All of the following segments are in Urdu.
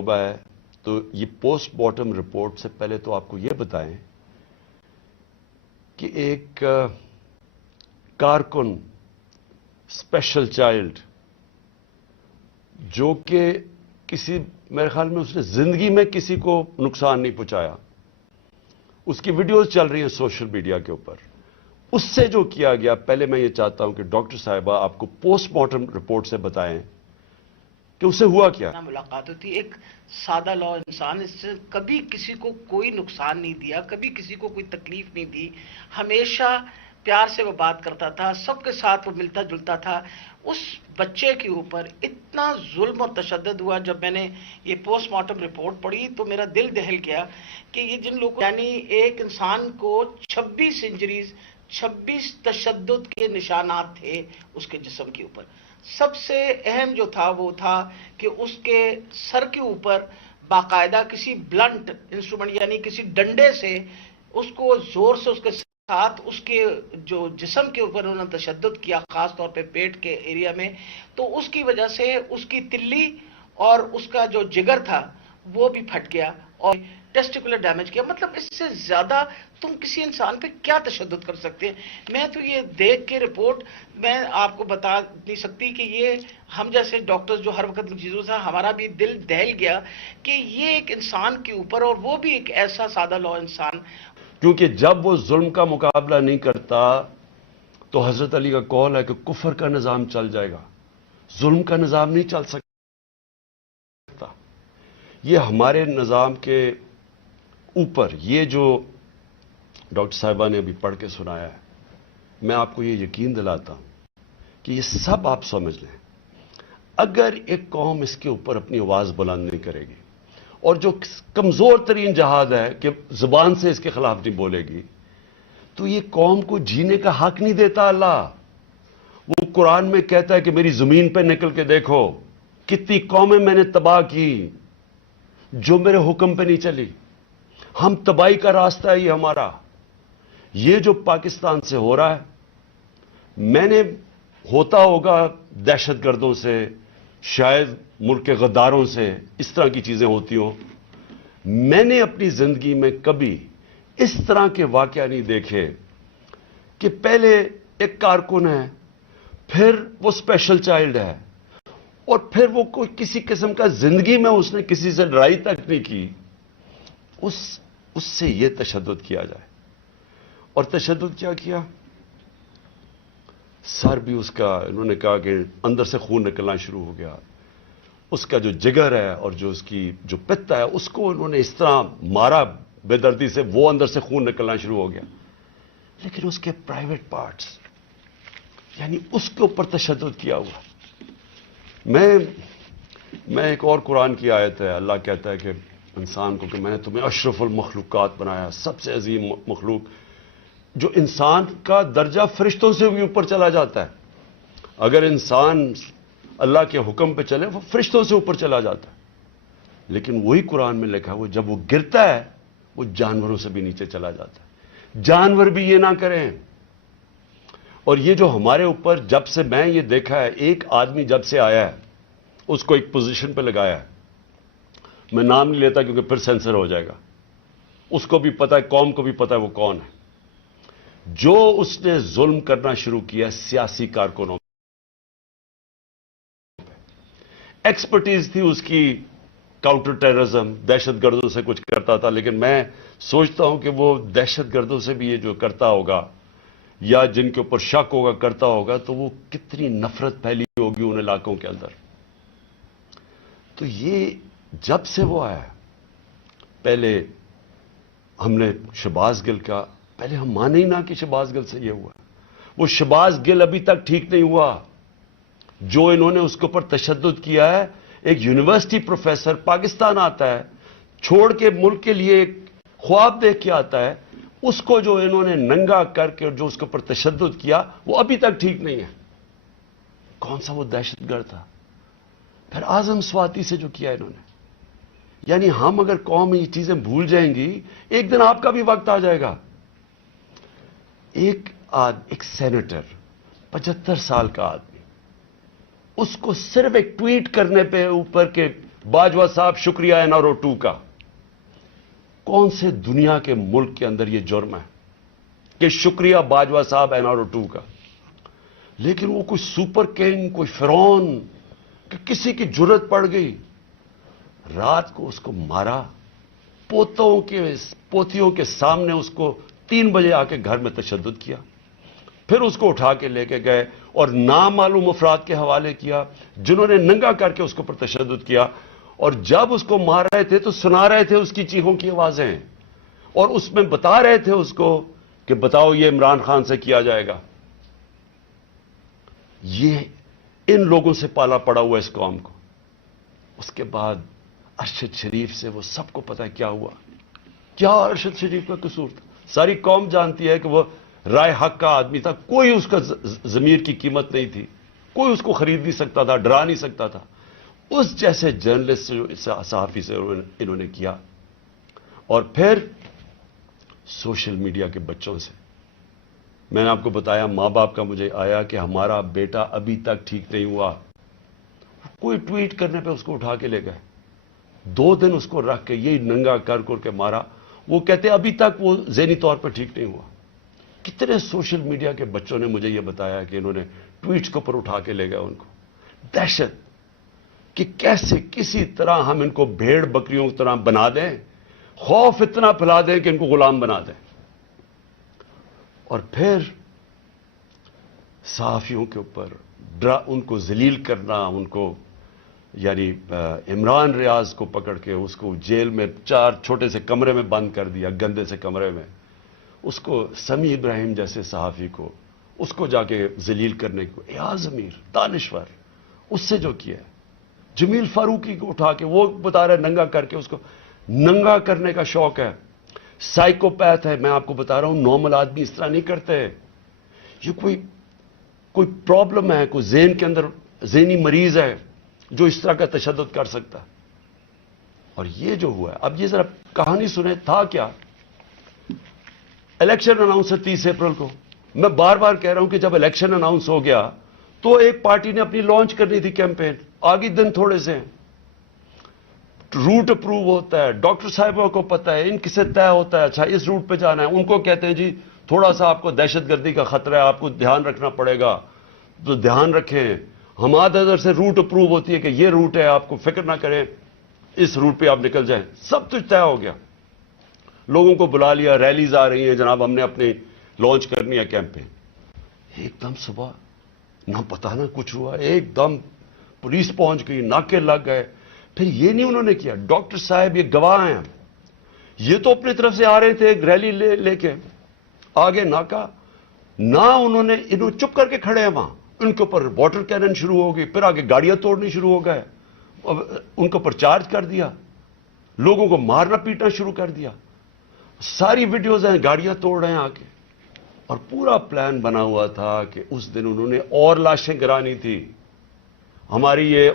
شعبہ ہے تو یہ پوسٹ مارٹم رپورٹ سے پہلے تو آپ کو یہ بتائیں کہ ایک کارکن اسپیشل چائلڈ جو کہ کسی میرے خیال میں اس نے زندگی میں کسی کو نقصان نہیں پہنچایا، اس کی ویڈیوز چل رہی ہیں سوشل میڈیا کے اوپر، اس سے جو کیا گیا، پہلے میں یہ چاہتا ہوں کہ ڈاکٹر صاحبہ آپ کو پوسٹ مارٹم رپورٹ سے بتائیں کہ اسے ہوا کیا؟ ملاقات ہوتی، ایک سادہ لا انسان، اس سے کبھی کسی کو کوئی نقصان نہیں دیا، کبھی کسی کو کوئی تکلیف نہیں دی، ہمیشہ پیار سے وہ بات کرتا تھا، سب کے ساتھ وہ ملتا جلتا تھا۔ اس بچے کے اوپر اتنا ظلم اور تشدد ہوا، جب میں نے یہ پوسٹ مارٹم رپورٹ پڑھی تو میرا دل دہل گیا کہ یہ جن لوگوں، یعنی ایک انسان کو 26 انجریز، 26 تشدد کے نشانات تھے اس کے جسم کے اوپر۔ سب سے اہم جو تھا وہ تھا کہ اس کے سر کے اوپر باقاعدہ کسی بلنٹ انسٹرومنٹ یعنی کسی ڈنڈے سے اس کو زور سے اس کے ساتھ اس کے جو جسم کے اوپر انہوں نے تشدد کیا، خاص طور پہ پیٹ کے ایریا میں، تو اس کی وجہ سے اس کی تلی اور اس کا جو جگر تھا وہ بھی پھٹ گیا اور ٹیسٹیکولر ڈیمیج کیا۔ مطلب اس سے زیادہ تم کسی انسان پہ کیا تشدد کر سکتے ہیں؟ میں تو یہ دیکھ کے رپورٹ میں آپ کو بتا نہیں سکتی کہ یہ ہم جیسے ڈاکٹرز جو ہر وقت چیزوں سے، ہمارا بھی دل دہل گیا کہ یہ ایک انسان کے اوپر، اور وہ بھی ایک ایسا سادہ لا انسان۔ کیونکہ جب وہ ظلم کا مقابلہ نہیں کرتا تو حضرت علی کا قول ہے کہ کفر کا نظام چل جائے گا، ظلم کا نظام نہیں چل سکتا۔ یہ ہمارے نظام کے اوپر یہ جو ڈاکٹر صاحبہ نے ابھی پڑھ کے سنایا ہے، میں آپ کو یہ یقین دلاتا ہوں کہ یہ سب آپ سمجھ لیں، اگر ایک قوم اس کے اوپر اپنی آواز بلند نہیں کرے گی، اور جو کمزور ترین جہاد ہے کہ زبان سے اس کے خلاف نہیں بولے گی، تو یہ قوم کو جینے کا حق نہیں دیتا اللہ۔ وہ قرآن میں کہتا ہے کہ میری زمین پہ نکل کے دیکھو کتنی قومیں میں نے تباہ کی جو میرے حکم پہ نہیں چلی۔ ہم تباہی کا راستہ ہے یہ ہمارا۔ یہ جو پاکستان سے ہو رہا ہے، میں نے ہوتا ہوگا دہشت گردوں سے، شاید ملک کے غداروں سے اس طرح کی چیزیں ہوتی ہوں، میں نے اپنی زندگی میں کبھی اس طرح کے واقعہ نہیں دیکھے کہ پہلے ایک کارکن ہے، پھر وہ اسپیشل چائلڈ ہے، اور پھر وہ کوئی کسی قسم کا زندگی میں اس نے کسی سے لڑائی تک نہیں کی، اس سے یہ تشدد کیا جائے۔ اور تشدد کیا کیا؟ سر بھی اس کا، انہوں نے کہا کہ اندر سے خون نکلنا شروع ہو گیا، اس کا جو جگر ہے اور جو اس کی جو پتا ہے اس کو انہوں نے اس طرح مارا بے دردی سے، وہ اندر سے خون نکلنا شروع ہو گیا۔ لیکن اس کے پرائیویٹ پارٹس، یعنی اس کے اوپر تشدد کیا ہوا۔ میں ایک اور قرآن کی آیت ہے، اللہ کہتا ہے کہ انسان کو کہ میں نے تمہیں اشرف المخلوقات بنایا، سب سے عظیم مخلوق، جو انسان کا درجہ فرشتوں سے بھی اوپر چلا جاتا ہے۔ اگر انسان اللہ کے حکم پہ چلے وہ فرشتوں سے اوپر چلا جاتا ہے، لیکن وہی قرآن میں لکھا وہ جب وہ گرتا ہے وہ جانوروں سے بھی نیچے چلا جاتا ہے۔ جانور بھی یہ نہ کریں۔ اور یہ جو ہمارے اوپر جب سے میں یہ دیکھا ہے، ایک آدمی جب سے آیا ہے اس کو ایک پوزیشن پہ لگایا ہے، میں نام نہیں لیتا کیونکہ پھر سینسر ہو جائے گا، اس کو بھی پتا ہے، قوم کو بھی پتا ہے وہ کون ہے، جو اس نے ظلم کرنا شروع کیا سیاسی کارکنوں، ایکسپرٹیز تھی اس کی کاؤنٹر ٹیررزم، دہشت گردوں سے کچھ کرتا تھا، لیکن میں سوچتا ہوں کہ وہ دہشت گردوں سے بھی یہ جو کرتا ہوگا یا جن کے اوپر شک ہوگا کرتا ہوگا، تو وہ کتنی نفرت پھیلی ہوگی ان علاقوں کے اندر۔ تو یہ جب سے وہ آیا، پہلے ہم نے شہباز گل کا، پہلے ہم مانے ہی نہ کہ شہباز گل سے یہ ہوا، وہ شہباز گل ابھی تک ٹھیک نہیں ہوا، جو انہوں نے اس کے اوپر تشدد کیا ہے۔ ایک یونیورسٹی پروفیسر پاکستان آتا ہے، چھوڑ کے ملک کے لیے ایک خواب دیکھ کے آتا ہے، اس کو جو انہوں نے ننگا کر کے جو اس کے اوپر تشدد کیا وہ ابھی تک ٹھیک نہیں ہے۔ کون سا وہ دہشت گرد تھا؟ پھر اعظم سواتی سے جو کیا انہوں نے، یعنی ہم اگر قوم یہ چیزیں بھول جائیں گی، ایک دن آپ کا بھی وقت آ جائے گا۔ ایک سینیٹر 75 سال کا آدمی، اس کو صرف ایک ٹویٹ کرنے پہ اوپر کے باجوہ صاحب شکریہ NRO 2 کا. کون سے دنیا کے ملک کے اندر یہ جرم ہے کہ شکریہ باجوہ صاحب NRO 2 کا؟ لیکن وہ کوئی سپر کنگ، کوئی فرعون کہ کسی کی جرت پڑ گئی، رات کو اس کو مارا، پوتیوں کے سامنے اس کو 3 بجے آ کے گھر میں تشدد کیا، پھر اس کو اٹھا کے لے کے گئے اور نامعلوم افراد کے حوالے کیا جنہوں نے ننگا کر کے اس کے اوپر تشدد کیا. اور جب اس کو مار رہے تھے تو سنا رہے تھے اس کی چیخوں کی آوازیں، اور اس میں بتا رہے تھے اس کو کہ بتاؤ یہ عمران خان سے کیا جائے گا. یہ ان لوگوں سے پالا پڑا ہوا اس قوم کو. اس کے بعد ارشد شریف سے وہ سب کو پتا ہے کیا ہوا، کیا ارشد شریف کا قصور تھا. ساری قوم جانتی ہے کہ وہ رائے حق کا آدمی تھا، کوئی اس کا ضمیر کی قیمت نہیں تھی، کوئی اس کو خرید نہیں سکتا تھا، ڈرا نہیں سکتا تھا. اس جیسے جرنلسٹ سے، صحافی سے انہوں نے کیا. اور پھر سوشل میڈیا کے بچوں سے میں نے آپ کو بتایا، ماں باپ کا مجھے آیا کہ ہمارا بیٹا ابھی تک ٹھیک نہیں ہوا. کوئی ٹویٹ کرنے پہ اس کو اٹھا کے لے گئے، 2 دن اس کو رکھ کے یہی ننگا کر کے مارا. وہ کہتے ابھی تک وہ ذہنی طور پر ٹھیک نہیں ہوا. کتنے سوشل میڈیا کے بچوں نے مجھے یہ بتایا کہ انہوں نے ٹویٹس کے اوپر اٹھا کے لے گئے ان کو. دہشت کہ کیسے کسی طرح ہم ان کو بھیڑ بکریوں کی طرح بنا دیں، خوف اتنا پھیلا دیں کہ ان کو غلام بنا دیں. اور پھر صحافیوں کے اوپر ان کو ذلیل کرنا، ان کو یعنی عمران ریاض کو پکڑ کے اس کو جیل میں 4 چھوٹے سے کمرے میں بند کر دیا، گندے سے کمرے میں. اس کو سمیع ابراہیم جیسے صحافی کو اس کو جا کے ذلیل کرنے کو، ایاز امیر دانشور اس سے جو کیا ہے، جمیل فاروقی کو اٹھا کے وہ بتا رہا ہے ننگا کر کے، اس کو ننگا کرنے کا شوق ہے. سائیکوپیتھ ہے، میں آپ کو بتا رہا ہوں، نارمل آدمی اس طرح نہیں کرتے. یہ کوئی پرابلم ہے، کوئی ذہن کے اندر ذہنی مریض ہے جو اس طرح کا تشدد کر سکتا ہے. اور یہ جو ہوا ہے، اب یہ ذرا کہانی سنیں، تھا کیا؟ الیکشن اناؤنس ہے 30 اپریل کو. میں بار بار کہہ رہا ہوں کہ جب الیکشن اناؤنس ہو گیا تو ایک پارٹی نے اپنی لانچ کرنی تھی کیمپین، آگے دن تھوڑے سے ہیں، روٹ اپروو ہوتا ہے، ڈاکٹر صاحبوں کو پتا ہے، ان کسے طے ہوتا ہے، اچھا اس روٹ پہ جانا ہے. ان کو کہتے ہیں جی تھوڑا سا آپ کو دہشت گردی کا خطرہ ہے، آپ کو دھیان رکھنا پڑے گا، تو دھیان رکھیں. ہمارے ادھر سے روٹ اپروو ہوتی ہے کہ یہ روٹ ہے، آپ کو فکر نہ کریں، اس روٹ پہ آپ نکل جائیں. سب کچھ طے ہو گیا، لوگوں کو بلا لیا، ریلیز آ رہی ہیں، جناب ہم نے اپنی لانچ کرنی ہے کیمپین. ایک دم صبح نہ پتا نہ کچھ ہوا، ایک دم پولیس پہنچ گئی، ناکے لگ گئے. پھر یہ نہیں انہوں نے کیا، ڈاکٹر صاحب یہ گواہ ہیں، یہ تو اپنی طرف سے آ رہے تھے ایک ریلی لے کے، آگے ناکا نہ انہوں چپ کر کے کھڑے ہیں وہاں. ان کے اوپر واٹر کینن شروع ہو گئی، پھر آگے گاڑیاں توڑنی شروع ہو گئے، ان کے اوپر چارج کر دیا، لوگوں کو مارنا پیٹنا شروع کر دیا. ساری ویڈیوز ہیں، گاڑیاں توڑ رہے ہیں آگے. اور پورا پلان بنا ہوا تھا کہ اس دن انہوں نے اور لاشیں گرانی تھی. ہماری یہ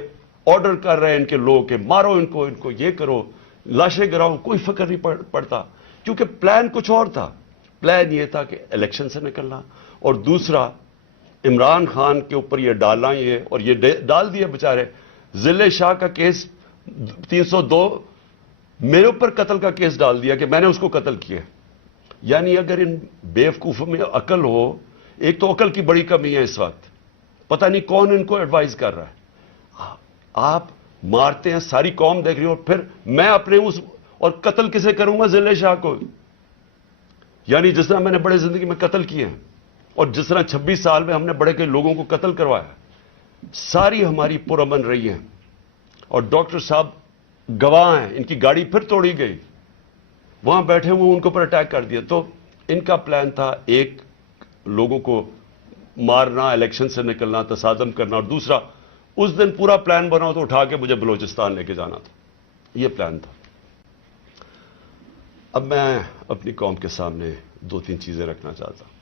آرڈر کر رہے ہیں ان کے لوگ کہ مارو ان کو یہ کرو، لاشیں گراؤ، کوئی فکر نہیں پڑتا، کیونکہ پلان کچھ اور تھا. پلان یہ تھا کہ الیکشن سے نکلنا، اور دوسرا عمران خان کے اوپر یہ ڈالنا، یہ اور یہ ڈال دیا بیچارے. ضلع شاہ کا کیس 302 میرے اوپر قتل کا کیس ڈال دیا کہ میں نے اس کو قتل کیا. یعنی اگر ان بیوقوفوں میں عقل ہو، ایک تو عقل کی بڑی کمی ہے اس وقت، پتہ نہیں کون ان کو ایڈوائز کر رہا ہے. آپ مارتے ہیں، ساری قوم دیکھ رہی ہو، پھر میں اپنے اور قتل کسے کروں گا؟ ضلع شاہ کو. یعنی جس طرح میں نے بڑے زندگی میں قتل کیے ہیں، اور جس طرح 26 سال میں ہم نے بڑے کئی لوگوں کو قتل کروایا، ساری ہماری پرامن رہی ہیں. اور ڈاکٹر صاحب گواہ ہیں، ان کی گاڑی پھر توڑی گئی، وہاں بیٹھے ہوئے ان کے اوپر اٹیک کر دیا. تو ان کا پلان تھا ایک لوگوں کو مارنا، الیکشن سے نکلنا، تصادم کرنا، اور دوسرا اس دن پورا پلان بنا تو اٹھا کے مجھے بلوچستان لے کے جانا تھا. یہ پلان تھا. اب میں اپنی قوم کے سامنے 2-3 چیزیں رکھنا چاہتا ہوں.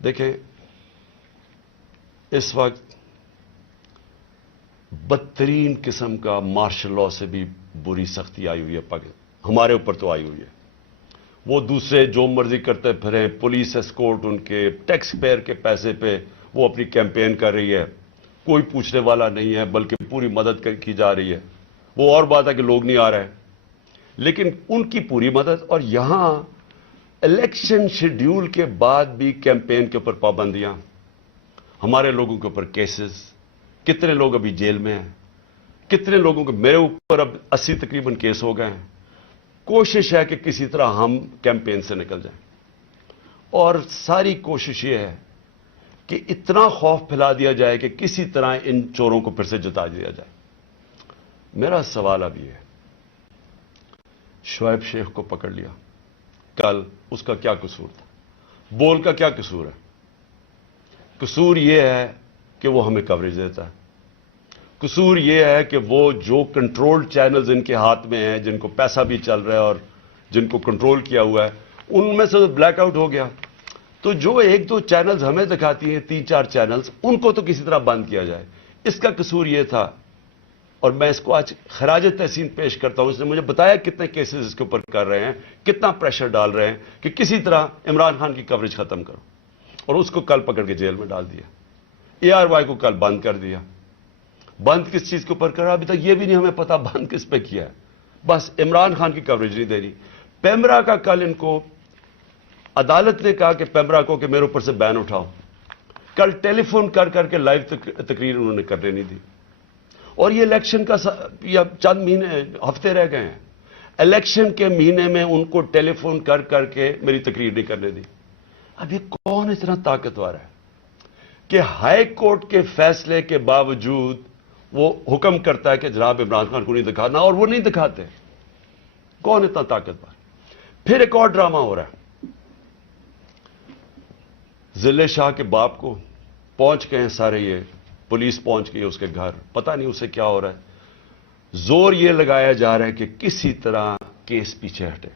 دیکھیں، اس وقت بدترین قسم کا مارشل لاء سے بھی بری سختی آئی ہوئی ہے ہمارے اوپر تو آئی ہوئی ہے. وہ دوسرے جو مرضی کرتے پھریں، پولیس اسکورٹ ان کے ٹیکس پیئر کے پیسے پہ وہ اپنی کیمپین کر رہی ہے، کوئی پوچھنے والا نہیں ہے، بلکہ پوری مدد کی جا رہی ہے. وہ اور بات ہے کہ لوگ نہیں آ رہے ہیں، لیکن ان کی پوری مدد. اور یہاں الیکشن شیڈیول کے بعد بھی کیمپین کے اوپر پابندیاں، ہمارے لوگوں کے اوپر کیسز، کتنے لوگ ابھی جیل میں ہیں، کتنے لوگوں کے، میرے اوپر اب 80 تقریباً کیس ہو گئے ہیں. کوشش ہے کہ کسی طرح ہم کیمپین سے نکل جائیں، اور ساری کوشش یہ ہے کہ اتنا خوف پھیلا دیا جائے کہ کسی طرح ان چوروں کو پھر سے جتا دیا جائے. میرا سوال اب یہ ہے، شعیب شیخ کو پکڑ لیا کل، اس کا کیا قصور تھا؟ بول کا کیا قصور ہے؟ قصور یہ ہے کہ وہ ہمیں کوریج دیتا ہے. قصور یہ ہے کہ وہ جو کنٹرول چینلز ان کے ہاتھ میں ہیں، جن کو پیسہ بھی چل رہا ہے اور جن کو کنٹرول کیا ہوا ہے، ان میں سے بلیک آؤٹ ہو گیا. تو جو ایک دو چینلز ہمیں دکھاتی ہیں، 3-4 چینلز، ان کو تو کسی طرح بند کیا جائے. اس کا قصور یہ تھا، اور میں اس کو آج خراج تحسین پیش کرتا ہوں. اس نے مجھے بتایا کتنے کیسز اس کے اوپر کر رہے ہیں، کتنا پریشر ڈال رہے ہیں کہ کسی طرح عمران خان کی کوریج ختم کرو. اور اس کو کل پکڑ کے جیل میں ڈال دیا. ARY کو کل بند کر دیا. بند کس چیز کے اوپر کرا ابھی تک یہ بھی نہیں ہمیں پتا بند کس پہ کیا ہے. بس عمران خان کی کوریج نہیں دے رہی. پیمرا کا کل ان کو عدالت نے کہا کہ پیمرا کو کہ میرے اوپر سے بین اٹھاؤ. کل ٹیلی فون کر کر کے لائیو تقریر انہوں نے کرنے نہیں دی. اور یہ الیکشن کا یا چند مہینے ہفتے رہ گئے ہیں، الیکشن کے مہینے میں ان کو ٹیلی فون کر کر کے میری تقریر نہیں کرنے دی. اب یہ کون اتنا طاقتور ہے کہ ہائی کورٹ کے فیصلے کے باوجود وہ حکم کرتا ہے کہ جناب عمران خان کو نہیں دکھانا، اور وہ نہیں دکھاتے؟ کون اتنا طاقتور؟ پھر ایک اور ڈرامہ ہو رہا ہے. ضلع شاہ کے باپ کو پہنچ گئے ہیں سارے، یہ پولیس پہنچ گئی اس کے گھر، پتہ نہیں اسے کیا ہو رہا ہے. زور یہ لگایا جا رہا ہے کہ کسی طرح کیس پیچھے ہٹے.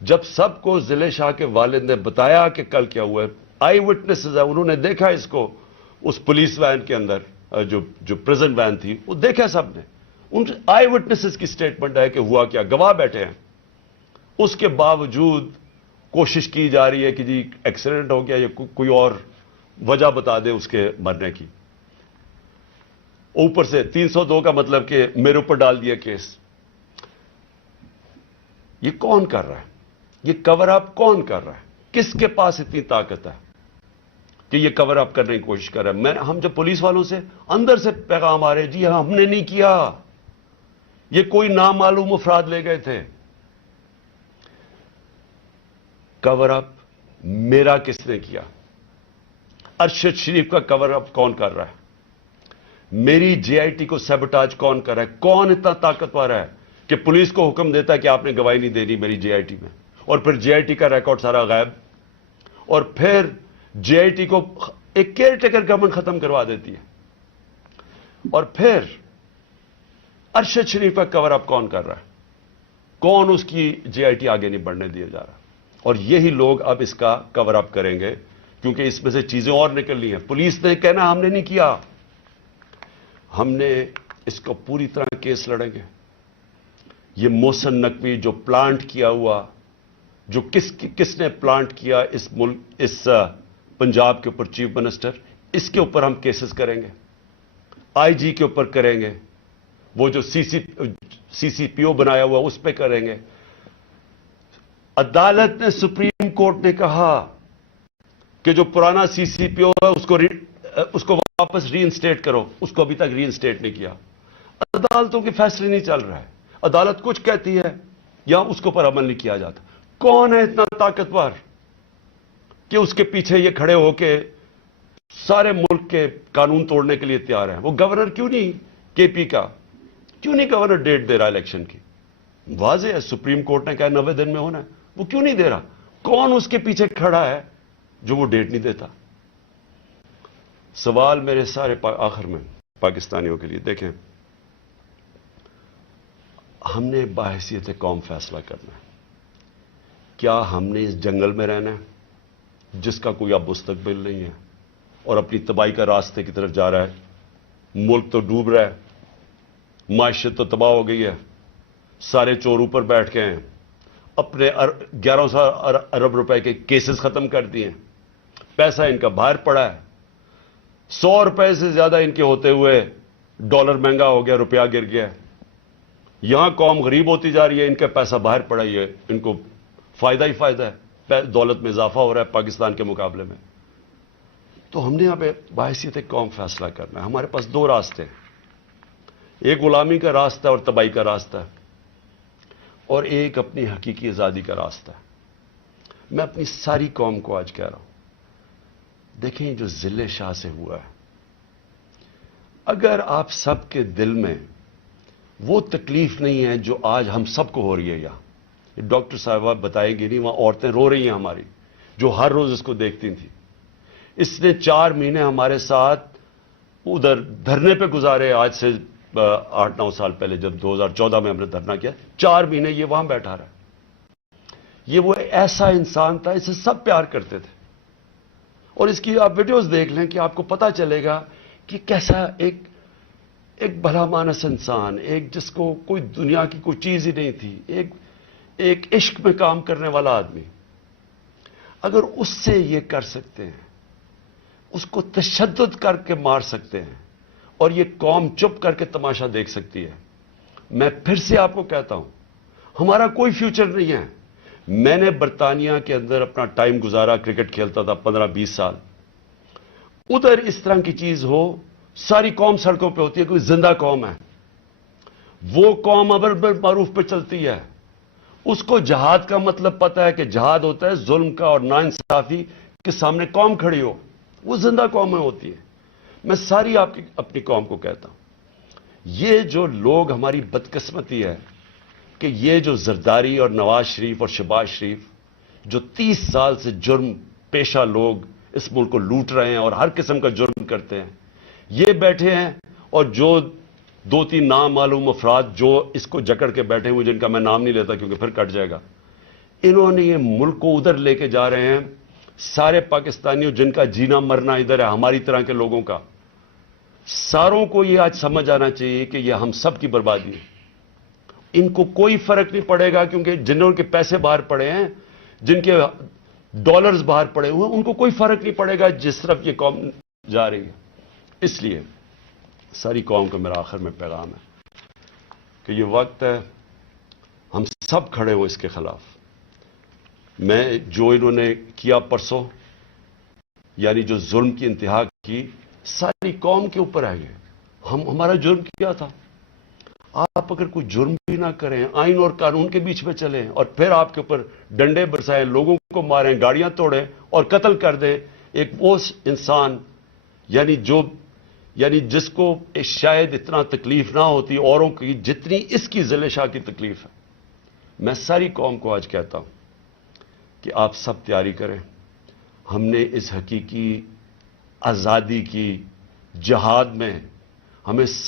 جب سب کو ضلع شاہ کے والد نے بتایا کہ کل کیا ہوا ہے، آئی وٹنسز ہے، انہوں نے دیکھا اس کو اس پولیس وین کے اندر، جو پریزن وین تھی، وہ دیکھا سب نے. ان آئی وٹنسز کی سٹیٹمنٹ ہے کہ ہوا کیا، گواہ بیٹھے ہیں. اس کے باوجود کوشش کی جا رہی ہے کہ جی ایکسیڈنٹ ہو گیا یا کوئی اور وجہ بتا دے اس کے مرنے کی. اوپر سے 302 کا مطلب کہ میرے اوپر ڈال دیا کیس. یہ کون کر رہا ہے؟ یہ کور اپ کون کر رہا ہے؟ کس کے پاس اتنی طاقت ہے کہ یہ کور اپ کرنے کی کوشش کر رہا ہے؟ ہم جو پولیس والوں سے اندر سے پیغام آ رہے جی ہم نے نہیں کیا، یہ کوئی نامعلوم افراد لے گئے تھے. کور اپ میرا کس نے کیا؟ ارشد شریف کا کور اپ کون کر رہا ہے؟ میری JIT کو سیبوٹاج کون کر رہا ہے؟ کون اتنا طاقتور ہے کہ پولیس کو حکم دیتا ہے کہ آپ نے گواہی نہیں دینی میری JIT میں، اور پھر JIT کا ریکارڈ سارا غائب، اور پھر JIT کو ایک کیئر ٹیکر گورنمنٹ ختم کروا دیتی ہے. اور پھر ارشد شریف کا کور اپ کون کر رہا ہے؟ کون اس کی JIT آگے نہیں بڑھنے دیا جا رہا؟ اور یہی لوگ اب اس کا کور اپ کریں گے، کیونکہ اس میں سے چیزیں اور نکلنی ہیں. پولیس نے کہنا ہم نے نہیں کیا، ہم نے اس کو پوری طرح کیس لڑیں گے. یہ محسن نقوی جو پلانٹ کیا ہوا، جو کس نے پلانٹ کیا اس ملک، اس پنجاب کے اوپر چیف منسٹر، اس کے اوپر ہم کیسز کریں گے. IG کے اوپر کریں گے، وہ جو CCPO بنایا ہوا اس پہ کریں گے. عدالت نے، سپریم کورٹ نے کہا کہ جو پرانا CCPO ہے اس کو واپس ری انسٹیٹ کرو، اس کو ابھی تک ری انسٹیٹ نہیں کیا. عدالتوں کے فیصلے نہیں چل رہا ہے، عدالت کچھ کہتی ہے یا اس کے اوپر عمل نہیں کیا جاتا. کون ہے اتنا طاقتور کہ اس کے پیچھے یہ کھڑے ہو کے سارے ملک کے قانون توڑنے کے لیے تیار ہیں؟ وہ گورنر کیوں نہیں KP کا، کیوں نہیں گورنر ڈیٹ دے رہا الیکشن کی؟ واضح ہے سپریم کورٹ نے کہا 90 دن میں ہونا ہے، وہ کیوں نہیں دے رہا؟ کون اس کے پیچھے کھڑا ہے جو وہ ڈیٹ نہیں دیتا؟ سوال میرے سارے آخر میں پاکستانیوں کے لیے، دیکھیں ہم نے باحثیت قوم فیصلہ کرنا ہے. کیا ہم نے اس جنگل میں رہنا ہے جس کا کوئی اب مستقبل نہیں ہے اور اپنی تباہی کا راستے کی طرف جا رہا ہے؟ ملک تو ڈوب رہا ہے، معیشت تو تباہ ہو گئی ہے، سارے چور اوپر بیٹھ کے ہیں، اپنے 1100 ارب روپے کے کیسز ختم کر دیے، پیسہ ان کا باہر پڑا ہے. 100 روپے سے زیادہ ان کے ہوتے ہوئے ڈالر مہنگا ہو گیا، روپیہ گر گیا. یہاں قوم غریب ہوتی جا رہی ہے، ان کا پیسہ باہر پڑا ہی ہے، ان کو فائدہ ہی فائدہ ہے، دولت میں اضافہ ہو رہا ہے پاکستان کے مقابلے میں. تو ہم نے یہاں پہ بحیثیت قوم فیصلہ کرنا ہے. ہمارے پاس دو راستے ہیں، ایک غلامی کا راستہ اور تباہی کا راستہ ہے، اور ایک اپنی حقیقی آزادی کا راستہ ہے. میں اپنی ساری قوم کو آج کہہ رہا ہوں، دیکھیں جو ضلع شاہ سے ہوا ہے، اگر آپ سب کے دل میں وہ تکلیف نہیں ہے جو آج ہم سب کو ہو رہی ہے، یہاں ڈاکٹر صاحبہ بتائیں گے نہیں، وہاں عورتیں رو رہی ہیں ہماری، جو ہر روز اس کو دیکھتی تھیں. اس نے 4 مہینے ہمارے ساتھ ادھر دھرنے پہ گزارے، آج سے 8-9 سال پہلے جب 2014 میں ہم نے دھرنا کیا، 4 مہینے یہ وہاں بیٹھا رہا. یہ وہ ایسا انسان تھا، اسے سب پیار کرتے تھے. اور اس کی آپ ویڈیوز دیکھ لیں کہ آپ کو پتا چلے گا کہ کیسا ایک بھلا مانس انسان، ایک جس کو کوئی دنیا کی کوئی چیز ہی نہیں تھی، ایک عشق میں کام کرنے والا آدمی. اگر اس سے یہ کر سکتے ہیں، اس کو تشدد کر کے مار سکتے ہیں، اور یہ قوم چپ کر کے تماشا دیکھ سکتی ہے، میں پھر سے آپ کو کہتا ہوں ہمارا کوئی فیوچر نہیں ہے. میں نے برطانیہ کے اندر اپنا ٹائم گزارا، کرکٹ کھیلتا تھا 15-20 سال. ادھر اس طرح کی چیز ہو، ساری قوم سڑکوں پہ ہوتی ہے، کوئی زندہ قوم ہے، وہ قوم امر بالمعروف پہ چلتی ہے. اس کو جہاد کا مطلب پتا ہے کہ جہاد ہوتا ہے ظلم کا اور ناانصافی کے سامنے قوم کھڑی ہو، وہ زندہ قومیں ہوتی ہیں. میں ساری اپنی قوم کو کہتا ہوں، یہ جو لوگ ہماری بدقسمتی ہے کہ یہ جو زرداری اور نواز شریف اور شہباز شریف جو 30 سال سے جرم پیشہ لوگ اس ملک کو لوٹ رہے ہیں اور ہر قسم کا جرم کرتے ہیں، یہ بیٹھے ہیں، اور جو 2-3 نامعلوم افراد جو اس کو جکڑ کے بیٹھے ہوئے، جن کا میں نام نہیں لیتا کیونکہ پھر کٹ جائے گا، انہوں نے یہ ملک کو ادھر لے کے جا رہے ہیں. سارے پاکستانیوں جن کا جینا مرنا ادھر ہے، ہماری طرح کے لوگوں کا، ساروں کو یہ آج سمجھ آنا چاہیے کہ یہ ہم سب کی بربادی ہے. ان کو کوئی فرق نہیں پڑے گا، کیونکہ جنہوں کے پیسے باہر پڑے ہیں، جن کے ڈالرز باہر پڑے ہوئے ہیں، ان کو کوئی فرق نہیں پڑے گا جس طرف یہ قوم جا رہی ہے. اس لیے ساری قوم کا میرا آخر میں پیغام ہے کہ یہ وقت ہے ہم سب کھڑے ہوں اس کے خلاف. میں جو انہوں نے کیا پرسوں، یعنی جو ظلم کی انتہا کی، ساری قوم کے اوپر ہے. یہ ہمارا جرم کیا تھا؟ آپ اگر کوئی جرم بھی نہ کریں، آئین اور قانون کے بیچ میں چلیں، اور پھر آپ کے اوپر ڈنڈے برسائیں، لوگوں کو ماریں، گاڑیاں توڑیں اور قتل کر دیں ایک وہ انسان، یعنی جس کو شاید اتنا تکلیف نہ ہوتی اوروں کی جتنی اس کی ضلع شاہ کی تکلیف ہے. میں ساری قوم کو آج کہتا ہوں کہ آپ سب تیاری کریں. ہم نے اس حقیقی آزادی کی جہاد میں ہمیں سب